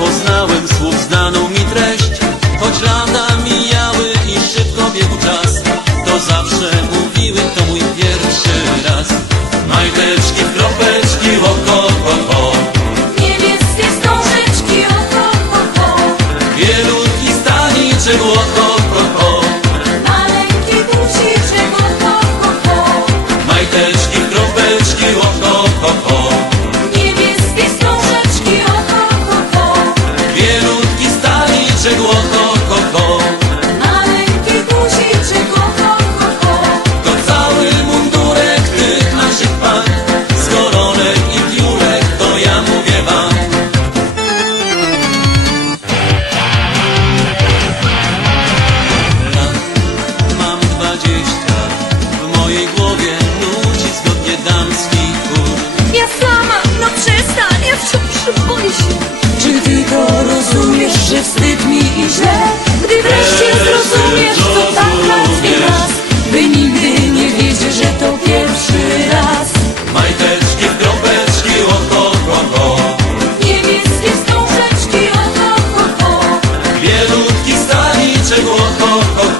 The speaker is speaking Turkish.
poznałem słowa. Çek o kalkar